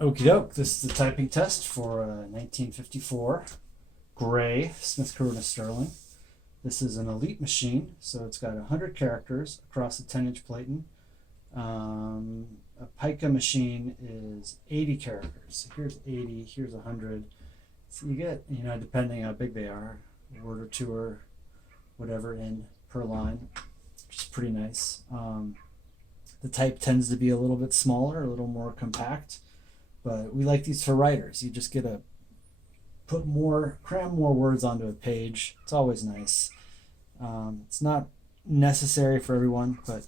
Okie doke, this is the typing test for 1954 gray Smith Corona Sterling. This is an elite machine, so it's got 100 characters across a 10-inch platen. A pica machine is 80 characters. So here's 80, here's 100. So you get, depending how big they are, a word or two or whatever in per line, which is pretty nice. The type tends to be a little bit smaller, a little more compact. But we like these for writers. You just get to cram more words onto a page. It's always nice. It's not necessary for everyone, but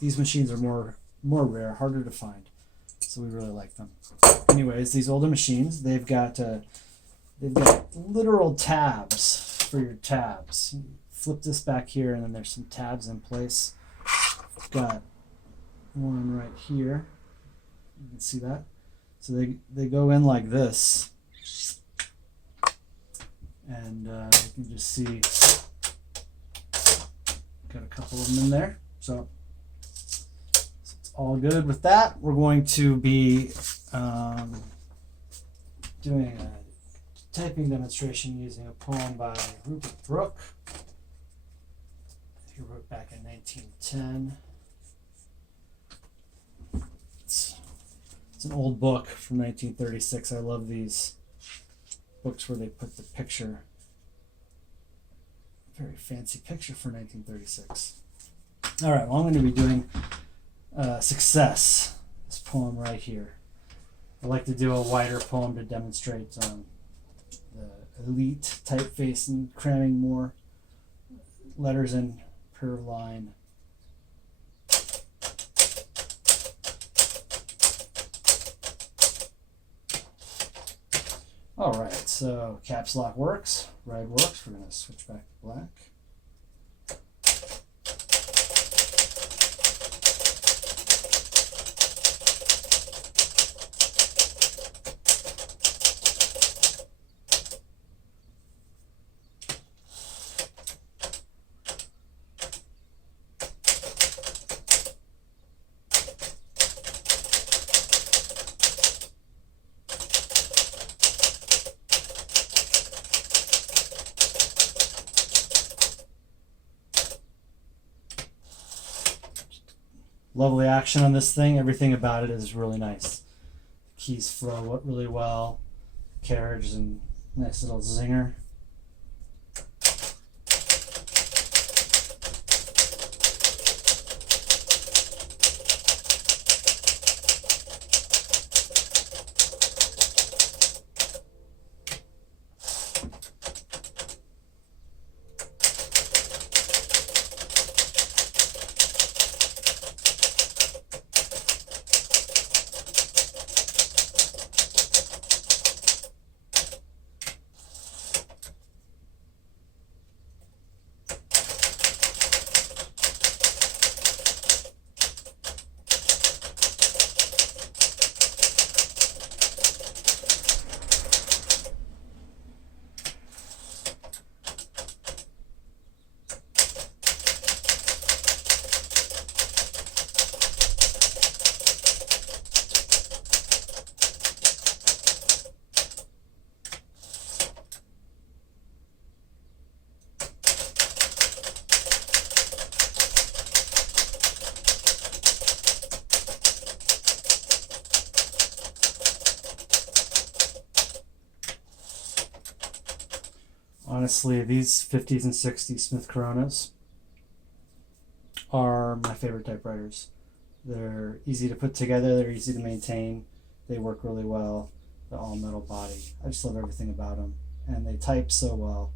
these machines are more rare, harder to find. So we really like them. Anyways, these older machines, they've got literal tabs for your tabs. You flip this back here, and then there's some tabs in place. I've got one right here. You can see that. So they go in like this, and you can just see got a couple of them in there. So it's all good with that. We're going to be doing a typing demonstration using a poem by Rupert Brooke. He wrote back in 1910. It's an old book from 1936. I love these books where they put the picture. Very fancy picture for 1936. All right, well, I'm going to be doing Success, this poem right here. I like to do a wider poem to demonstrate the elite typeface and cramming more letters in per line. All right, so caps lock works, red works. We're going to switch back to black. Lovely action on this thing. Everything about it is really nice. Keys flow really well. Carriage is a nice little zinger. Honestly, these 50s and 60s Smith Coronas are my favorite typewriters. They're easy to put together, they're easy to maintain, they work really well. They're all metal body. I just love everything about them, and they type so well.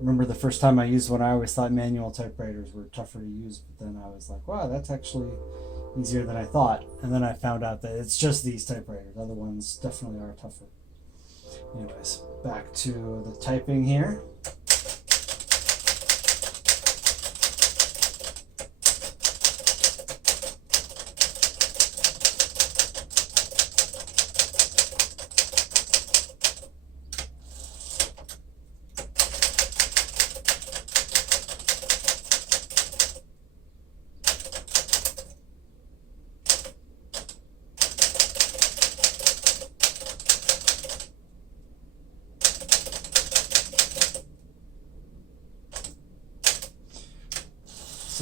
Remember the first time I used one, I always thought manual typewriters were tougher to use, but then I was like, wow, that's actually easier than I thought. And then I found out that it's just these typewriters. Other ones definitely are tougher. Anyways, back to the typing here.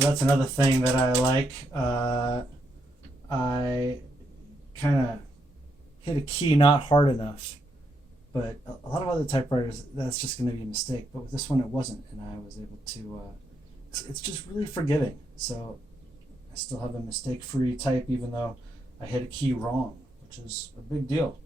So that's another thing that I like. I kind of hit a key not hard enough, but a lot of other typewriters, that's just going to be a mistake. But with this one, it wasn't, and I was able to. It's just really forgiving. So I still have a mistake-free type, even though I hit a key wrong, which is a big deal.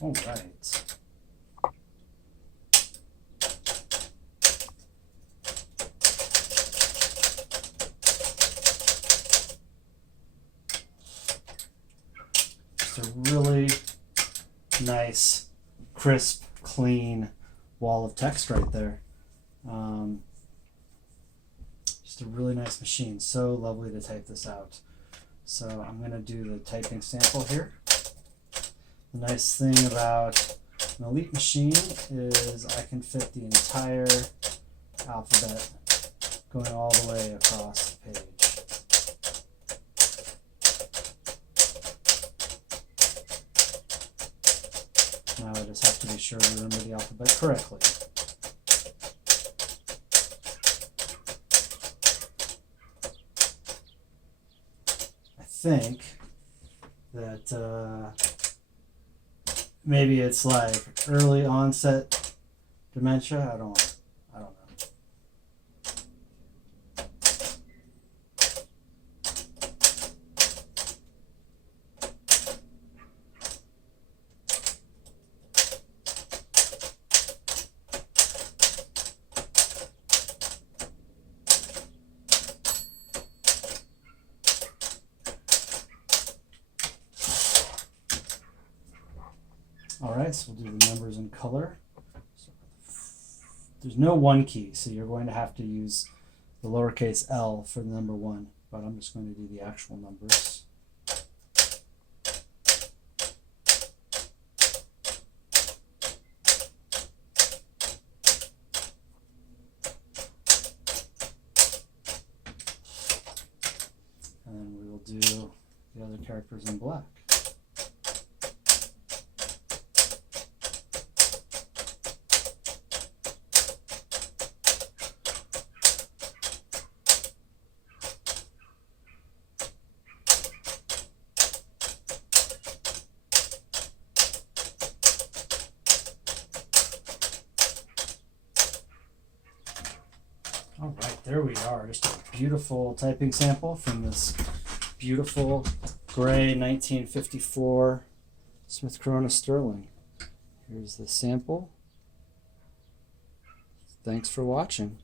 All right. Just a really nice, crisp, clean wall of text right there. Just a really nice machine. So lovely to type this out. So I'm going to do the typing sample here. The nice thing about an Elite machine is I can fit the entire alphabet going all the way across the page. Now I just have to be sure to remember the alphabet correctly. I think that maybe it's like early onset dementia. I don't know. Alright, so we'll do the numbers in color. So there's no one key, so you're going to have to use the lowercase l for the number 1, but I'm just going to do the actual numbers. And then we will do the other characters in black. All right, there we are. Just a beautiful typing sample from this beautiful gray 1954 Smith Corona Sterling. Here's the sample. Thanks for watching.